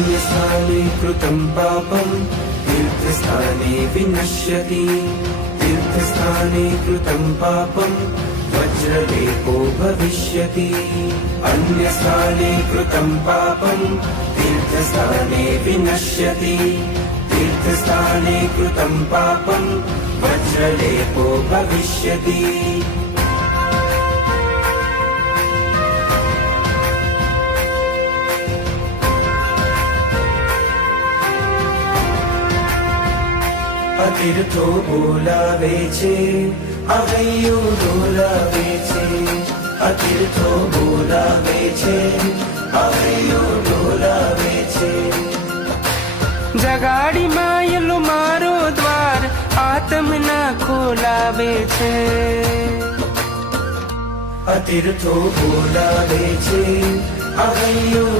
अन्यस्थाने कृतं पापं तीर्थस्थाने विनश्यति तीर्थस्थाने कृतं पापं वज्रलेपो भविष्यति अन्यस्थाने कृतं पापं तीर्थस्थाने विनश्यति तीर्थस्थाने कृतं पापं वज्रलेपो भविष्यति અતીર્થો બોલાવે છે અહૈયો ડોલાવે છે અતીર્થો બોલાવે છે અહૈયો ડોલાવે છે જગાડી માયેલું મારો દ્વાર આત્મના ખોલાવે છે અતીર્થો બોલાવે છે અહૈયો